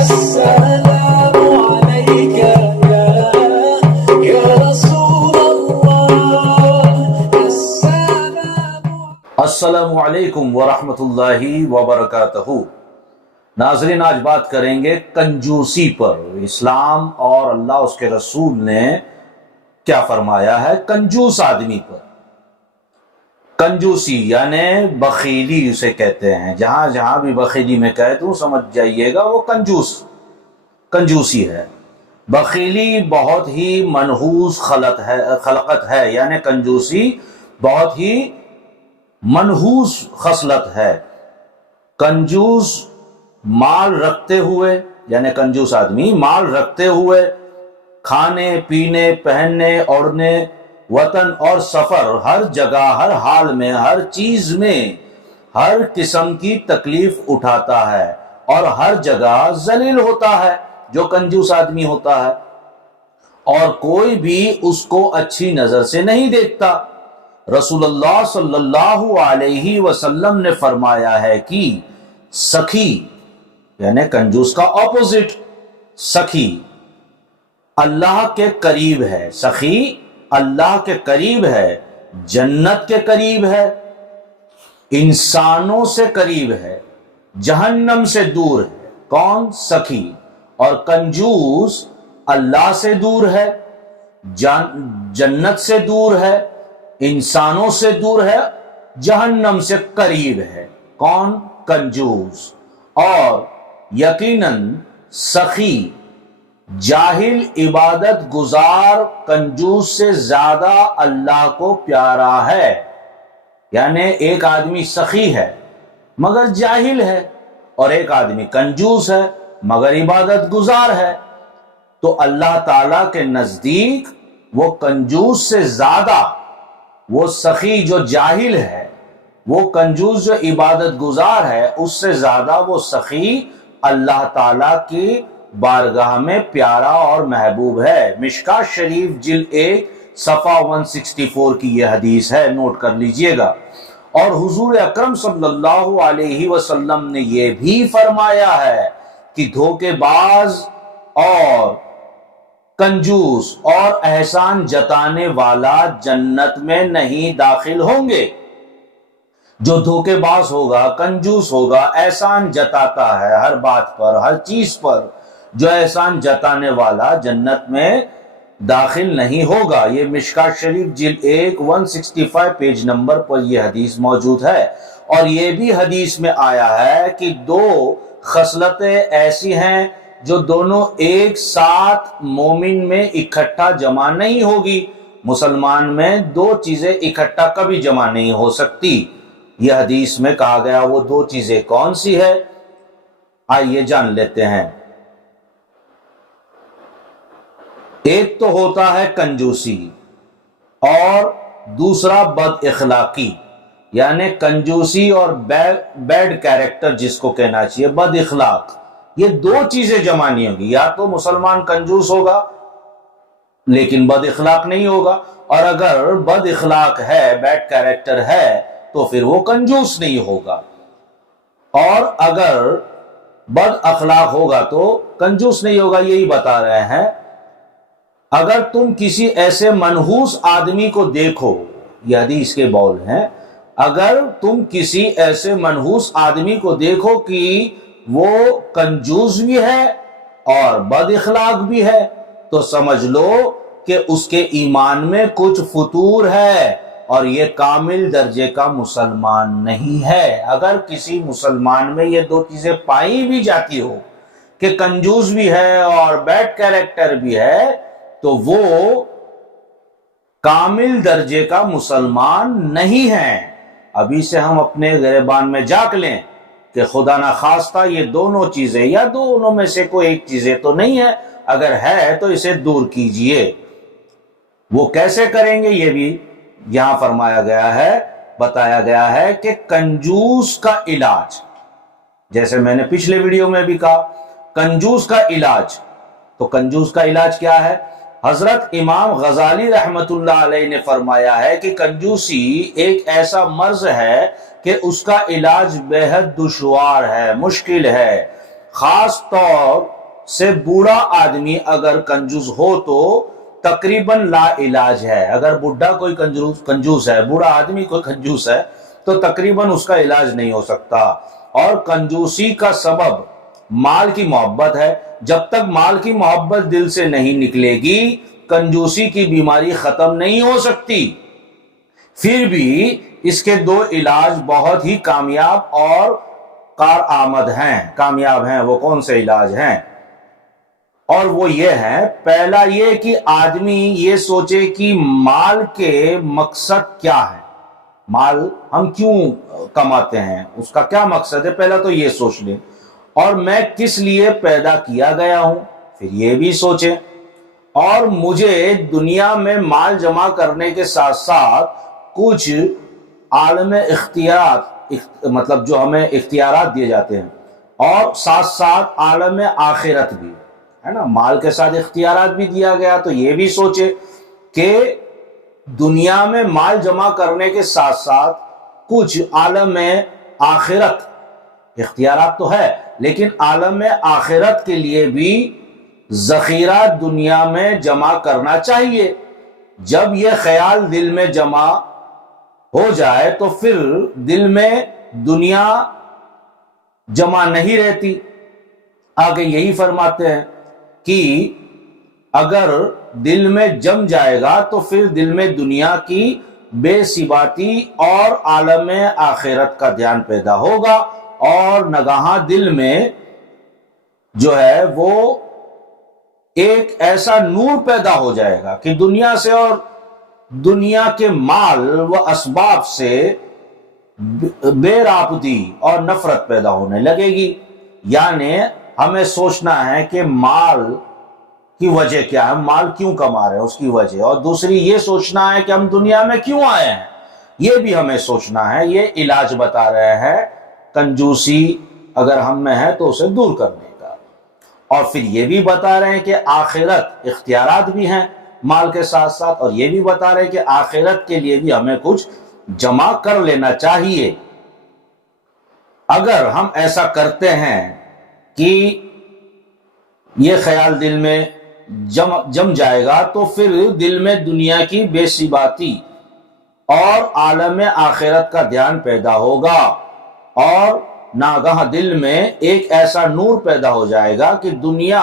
السلام عليك يا رسول الله السلام علیکم ورحمۃ اللہ وبرکاتہ۔ ناظرین، آج بات کریں گے کنجوسی پر۔ اسلام اور اللہ اس کے رسول نے کیا فرمایا ہے کنجوس آدمی پر۔ کنجوسی یعنی بخیلی اسے کہتے ہیں۔ جہاں جہاں بھی بخیلی میں کہہ دوں سمجھ جائیے گا وہ کنجوسی ہے۔ بخیلی بہت ہی منحوس خلقت ہے، یعنی کنجوسی بہت ہی منحوس خصلت ہے۔ کنجوس مال رکھتے ہوئے، یعنی کنجوس آدمی مال رکھتے ہوئے کھانے پینے پہننے اوڑھنے وطن اور سفر ہر جگہ ہر حال میں ہر چیز میں ہر قسم کی تکلیف اٹھاتا ہے اور ہر جگہ ذلیل ہوتا ہے جو کنجوس آدمی ہوتا ہے، اور کوئی بھی اس کو اچھی نظر سے نہیں دیکھتا۔ رسول اللہ صلی اللہ علیہ وسلم نے فرمایا ہے کہ سخی یعنی کنجوس کا اپوزٹ سخی اللہ کے قریب ہے۔ سخی اللہ کے قریب ہے، جنت کے قریب ہے، انسانوں سے قریب ہے، جہنم سے دور ہے۔ کون؟ سخی۔ اور کنجوس اللہ سے دور ہے، جنت سے دور ہے، انسانوں سے دور ہے، جہنم سے قریب ہے۔ کون؟ کنجوس۔ اور یقیناً سخی جاہل عبادت گزار کنجوس سے زیادہ اللہ کو پیارا ہے۔ یعنی ایک آدمی سخی ہے مگر جاہل ہے، اور ایک آدمی کنجوس ہے مگر عبادت گزار ہے، تو اللہ تعالی کے نزدیک وہ کنجوس سے زیادہ، وہ سخی جو جاہل ہے، وہ کنجوس جو عبادت گزار ہے، اس سے زیادہ وہ سخی اللہ تعالی کی بارگاہ میں پیارا اور محبوب ہے۔ مشکاۃ شریف جلد 1 صفحہ 164 کی یہ حدیث ہے، نوٹ کر لیجئے گا۔ اور حضور اکرم صلی اللہ علیہ وسلم نے یہ بھی فرمایا ہے کہ دھوکے باز اور کنجوس اور احسان جتانے والا جنت میں نہیں داخل ہوں گے۔ جو دھوکے باز ہوگا، کنجوس ہوگا، احسان جتاتا ہے ہر بات پر ہر چیز پر، جو احسان جتانے والا جنت میں داخل نہیں ہوگا۔ یہ مشکاۃ شریف جلد 1 165 پیج نمبر پر یہ حدیث موجود ہے۔ اور یہ بھی حدیث میں آیا ہے کہ دو خصلتیں ایسی ہیں جو دونوں ایک ساتھ مومن میں اکٹھا جمع نہیں ہوگی۔ مسلمان میں دو چیزیں اکٹھا کبھی جمع نہیں ہو سکتی۔ یہ حدیث میں کہا گیا وہ دو چیزیں کون سی ہے؟ آئیے جان لیتے ہیں۔ ایک تو ہوتا ہے کنجوسی اور دوسرا بد اخلاقی، یعنی کنجوسی اور بیڈ کیریکٹر جس کو کہنا چاہیے، بد اخلاق۔ یہ دو چیزیں جمع نہیں ہوگی، یا تو مسلمان کنجوس ہوگا لیکن بد اخلاق نہیں ہوگا، اور اگر بد اخلاق ہے، بیڈ کیریکٹر ہے، تو پھر وہ کنجوس نہیں ہوگا، اور اگر بد اخلاق ہوگا تو کنجوس نہیں ہوگا۔ یہی بتا رہے ہیں اگر تم کسی ایسے منحوس آدمی کو دیکھو، یہ حدیث کے بول ہیں، اگر تم کسی ایسے منحوس آدمی کو دیکھو کہ وہ کنجوس بھی ہے اور بد اخلاق بھی ہے، تو سمجھ لو کہ اس کے ایمان میں کچھ فتور ہے اور یہ کامل درجے کا مسلمان نہیں ہے۔ اگر کسی مسلمان میں یہ دو چیزیں پائی بھی جاتی ہو کہ کنجوس بھی ہے اور بیڈ کیریکٹر بھی ہے، تو وہ کامل درجے کا مسلمان نہیں ہے۔ ابھی سے ہم اپنے گریبان میں جھانک لیں کہ خدا نخواستہ یہ دونوں چیزیں یا دونوں میں سے کوئی ایک چیزیں تو نہیں ہے، اگر ہے تو اسے دور کیجئے۔ وہ کیسے کریں گے یہ بھی یہاں فرمایا گیا ہے، بتایا گیا ہے کہ کنجوس کا علاج، جیسے میں نے پچھلے ویڈیو میں بھی کہا کنجوس کا علاج، تو کنجوس کا علاج کیا ہے؟ حضرت امام غزالی رحمت اللہ علیہ نے فرمایا ہے کہ کنجوسی ایک ایسا مرض ہے کہ اس کا علاج بے حد دشوار ہے، مشکل ہے، خاص طور سے بوڑھا آدمی اگر کنجوس ہو تو تقریباً لا علاج ہے. اگر بوڑھا کوئی کنجوس ہے، بوڑھا آدمی کوئی کنجوس ہے تو تقریباً اس کا علاج نہیں ہو سکتا. اور کنجوسی کا سبب مال کی محبت ہے. جب تک مال کی محبت دل سے نہیں نکلے گی کنجوسی کی بیماری ختم نہیں ہو سکتی. پھر بھی اس کے دو علاج بہت ہی کامیاب اور کارآمد ہیں. کامیاب ہیں. وہ کون سے علاج ہیں؟ اور وہ یہ ہے، پہلا یہ کہ آدمی یہ سوچے کہ مال کے مقصد کیا ہے، مال ہم کیوں کماتے ہیں، اس کا کیا مقصد ہے، پہلا تو یہ سوچ لیں. اور میں کس لیے پیدا کیا گیا ہوں، پھر یہ بھی سوچیں. اور مجھے دنیا میں مال جمع کرنے کے ساتھ ساتھ کچھ عالم اختیارات، مطلب جو ہمیں اختیارات دیے جاتے ہیں، اور ساتھ ساتھ عالم آخرت بھی ہے نا. مال کے ساتھ اختیارات بھی دیا گیا، تو یہ بھی سوچے کہ دنیا میں مال جمع کرنے کے ساتھ ساتھ کچھ عالم آخرت، اختیارات تو ہے لیکن عالم آخرت کے لیے بھی ذخیرہ دنیا میں جمع کرنا چاہیے. جب یہ خیال دل میں جمع ہو جائے تو پھر دل میں دنیا جمع نہیں رہتی. آگے یہی فرماتے ہیں کہ اگر دل میں جم جائے گا تو پھر دل میں دنیا کی بے ثباتی اور عالم آخرت کا دھیان پیدا ہوگا، اور ناگہاں دل میں جو ہے وہ ایک ایسا نور پیدا ہو جائے گا کہ دنیا سے اور دنیا کے مال و اسباب سے بے رابطگی اور نفرت پیدا ہونے لگے گی. یعنی ہمیں سوچنا ہے کہ مال کی وجہ کیا ہے، مال کیوں کما رہے ہیں اس کی وجہ، اور دوسری یہ سوچنا ہے کہ ہم دنیا میں کیوں آئے ہیں، یہ بھی ہمیں سوچنا ہے. یہ علاج بتا رہے ہیں کنجوسی اگر ہم میں ہے تو اسے دور کرنے کا. اور پھر یہ بھی بتا رہے ہیں کہ آخرت، اختیارات بھی ہیں مال کے ساتھ ساتھ، اور یہ بھی بتا رہے ہیں کہ آخرت کے لیے بھی ہمیں کچھ جمع کر لینا چاہیے. اگر ہم ایسا کرتے ہیں کہ یہ خیال دل میں جم جائے گا تو پھر دل میں دنیا کی بے ثباتی اور عالم آخرت کا دھیان پیدا ہوگا، اور ناگہاں دل میں ایک ایسا نور پیدا ہو جائے گا کہ دنیا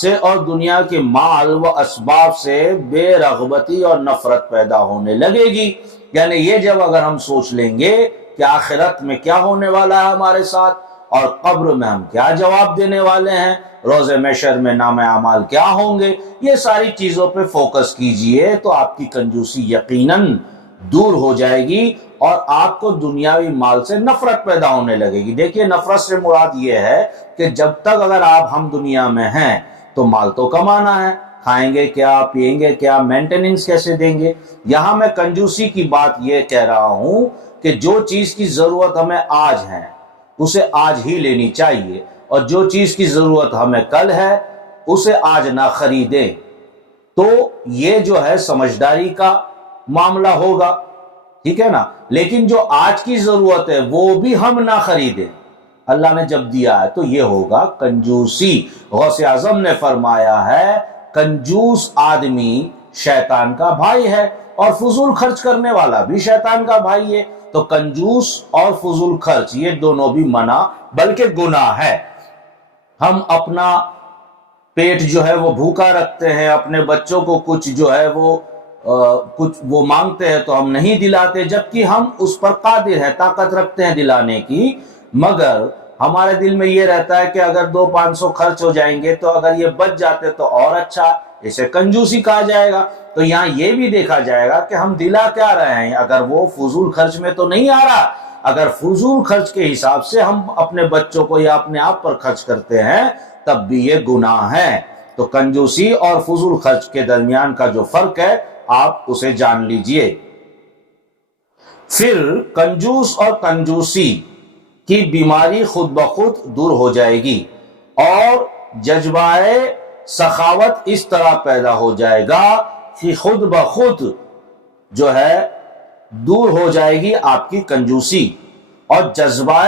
سے اور دنیا کے مال و اسباب سے بے رغبتی اور نفرت پیدا ہونے لگے گی. یعنی یہ جب اگر ہم سوچ لیں گے کہ آخرت میں کیا ہونے والا ہے ہمارے ساتھ، اور قبر میں ہم کیا جواب دینے والے ہیں، روز محشر میں نام اعمال کیا ہوں گے، یہ ساری چیزوں پہ فوکس کیجئے تو آپ کی کنجوسی یقیناً دور ہو جائے گی، اور آپ کو دنیاوی مال سے نفرت پیدا ہونے لگے گی. دیکھیے نفرت سے مراد یہ ہے کہ جب تک اگر آپ ہم دنیا میں ہیں تو مال تو کمانا ہے، کھائیں گے کیا، پیئیں گے کیا، مینٹیننس کیسے دیں گے. یہاں میں کنجوسی کی بات یہ کہہ رہا ہوں کہ جو چیز کی ضرورت ہمیں آج ہے اسے آج ہی لینی چاہیے، اور جو چیز کی ضرورت ہمیں کل ہے اسے آج نہ خریدیں. تو یہ جو ہے سمجھداری کا معاملہ ہوگا، ٹھیک ہے نا. لیکن جو آج کی ضرورت ہے وہ بھی ہم نہ خریدیں، اللہ نے جب دیا ہے تو یہ ہوگا کنجوسی. غوث اعظم نے فرمایا ہے کنجوس آدمی شیطان کا بھائی ہے، اور فضول خرچ کرنے والا بھی شیطان کا بھائی ہے. تو کنجوس اور فضول خرچ یہ دونوں بھی منع بلکہ گناہ ہے. ہم اپنا پیٹ جو ہے وہ بھوکا رکھتے ہیں، اپنے بچوں کو کچھ جو ہے وہ مانگتے ہیں تو ہم نہیں دلاتے، جبکہ ہم اس پر قادر ہیں، طاقت رکھتے ہیں دلانے کی، مگر ہمارے دل میں یہ رہتا ہے کہ اگر 200-500 خرچ ہو جائیں گے تو اگر یہ بچ جاتے تو اور اچھا، اسے کنجوسی کہا جائے گا. تو یہاں یہ بھی دیکھا جائے گا کہ ہم دلا کیا رہے ہیں، اگر وہ فضول خرچ میں تو نہیں آ رہا. اگر فضول خرچ کے حساب سے ہم اپنے بچوں کو یا اپنے آپ پر خرچ کرتے ہیں تب بھی یہ گناہ ہے. تو کنجوسی اور فضول خرچ کے درمیان کا جو فرق ہے آپ اسے جان لیجئے. پھر کنجوس اور کنجوسی کی بیماری خود بخود دور ہو جائے گی، اور جذبہ سخاوت اس طرح پیدا ہو جائے گا کہ خود بخود جو ہے دور ہو جائے گی آپ کی کنجوسی، اور جذبہ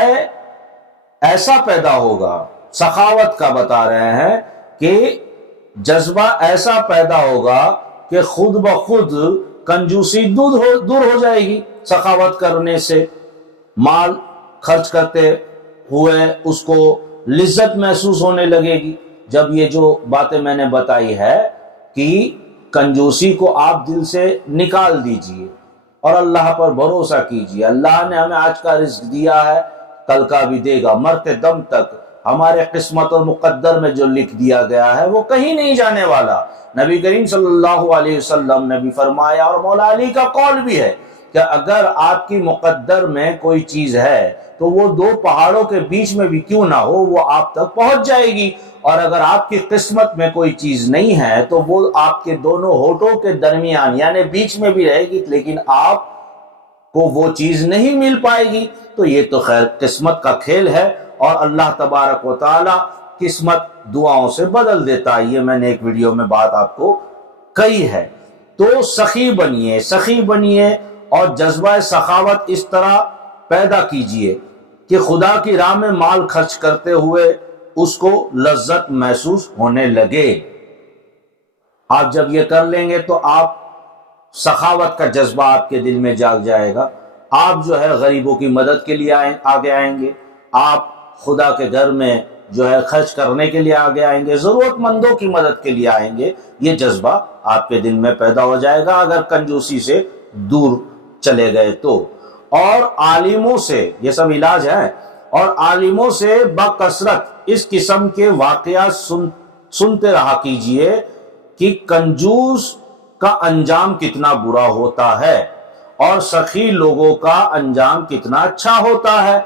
ایسا پیدا ہوگا سخاوت کا بتا رہے ہیں کہ جذبہ ایسا پیدا ہوگا کہ خود بخود کنجوسی دور ہو جائے گی سخاوت کرنے سے. مال خرچ کرتے ہوئے اس کو لذت محسوس ہونے لگے گی. جب یہ جو باتیں میں نے بتائی ہے کہ کنجوسی کو آپ دل سے نکال دیجئے اور اللہ پر بھروسہ کیجئے. اللہ نے ہمیں آج کا رزق دیا ہے، کل کا بھی دے گا. مرتے دم تک ہمارے قسمت اور مقدر میں جو لکھ دیا گیا ہے وہ کہیں نہیں جانے والا. نبی کریم صلی اللہ علیہ وسلم نے بھی فرمایا، اور مولا علی کا قول بھی ہے، کہ اگر آپ کی مقدر میں کوئی چیز ہے تو وہ دو پہاڑوں کے بیچ میں بھی کیوں نہ ہو وہ آپ تک پہنچ جائے گی، اور اگر آپ کی قسمت میں کوئی چیز نہیں ہے تو وہ آپ کے دونوں ہونٹوں کے درمیان یعنی بیچ میں بھی رہے گی لیکن آپ کو وہ چیز نہیں مل پائے گی. تو یہ تو خیر قسمت کا کھیل ہے، اور اللہ تبارک و تعالی قسمت دعاؤں سے بدل دیتا ہے. یہ میں نے ایک ویڈیو میں بات آپ کو کہی ہے. تو سخی بنیے اور جذبہ سخاوت اس طرح پیدا کیجئے کہ خدا کی راہ میں مال خرچ کرتے ہوئے اس کو لذت محسوس ہونے لگے. آپ جب یہ کر لیں گے تو آپ سخاوت کا جذبہ آپ کے دل میں جاگ جائے گا. آپ جو ہے غریبوں کی مدد کے لیے آگے آئیں گے، آپ خدا کے گھر میں جو ہے خرچ کرنے کے لیے آگے آئیں گے، ضرورت مندوں کی مدد کے لیے آئیں گے. یہ جذبہ آپ کے دل میں پیدا ہو جائے گا اگر کنجوسی سے دور چلے گئے تو. اور عالموں سے یہ سب علاج ہے، اور عالموں سے بکثرت اس قسم کے واقعات سنتے رہا کیجئے کہ کنجوس کا انجام کتنا برا ہوتا ہے اور سخی لوگوں کا انجام کتنا اچھا ہوتا ہے.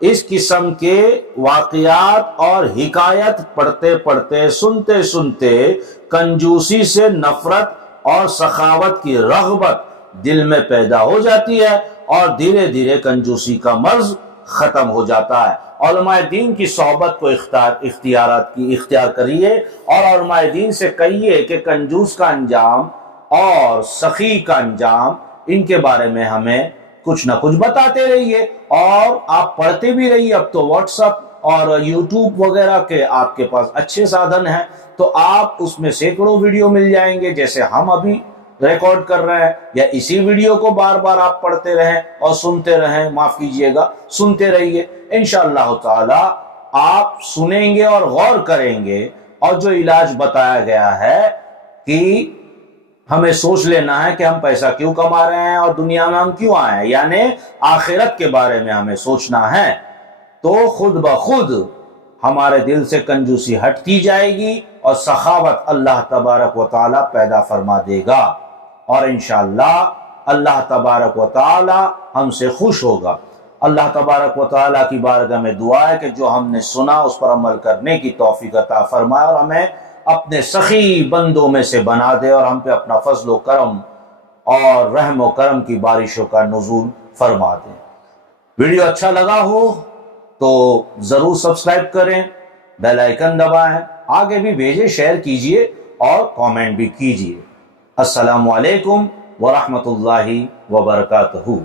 اس قسم کے واقعات اور حکایت پڑھتے پڑھتے سنتے سنتے کنجوسی سے نفرت اور سخاوت کی رغبت دل میں پیدا ہو جاتی ہے، اور دھیرے دھیرے کنجوسی کا مرض ختم ہو جاتا ہے. علماء دین کی صحبت کو اختیار کریے، اور علماء دین سے کہیے کہ کنجوس کا انجام اور سخی کا انجام ان کے بارے میں ہمیں کچھ نہ کچھ بتاتے رہیے، اور آپ پڑھتے بھی رہیے. اب تو واٹس ایپ اور یوٹیوب وغیرہ کے آپ کے پاس اچھے سادھن ہیں، تو آپ اس میں سینکڑوں ویڈیو مل جائیں گے جیسے ہم ابھی ریکارڈ کر رہے ہیں، یا اسی ویڈیو کو بار بار آپ پڑھتے رہیں اور سنتے رہیں. معاف کیجئے گا، سنتے رہیے. انشاءاللہ تعالی آپ سنیں گے اور غور کریں گے، اور جو علاج بتایا گیا ہے کہ ہمیں سوچ لینا ہے کہ ہم پیسہ کیوں کما رہے ہیں اور دنیا میں ہم کیوں آئے ہیں، یعنی آخرت کے بارے میں ہمیں سوچنا ہے، تو خود بخود ہمارے دل سے کنجوسی ہٹتی جائے گی اور سخاوت اللہ تبارک و تعالی پیدا فرما دے گا، اور انشاءاللہ اللہ تبارک و تعالی ہم سے خوش ہوگا. اللہ تبارک و تعالی کی بارگاہ میں دعا ہے کہ جو ہم نے سنا اس پر عمل کرنے کی توفیق عطا فرمائے، اور ہمیں اپنے سخی بندوں میں سے بنا دے، اور ہم پہ اپنا فضل و کرم اور رحم و کرم کی بارشوں کا نزول فرما دے. ویڈیو اچھا لگا ہو تو ضرور سبسکرائب کریں، بیل آئیکن دبائیں، آگے بھی بھیجیں، شیئر کیجئے اور کامنٹ بھی کیجئے. السلام علیکم ورحمۃ اللہ وبرکاتہ.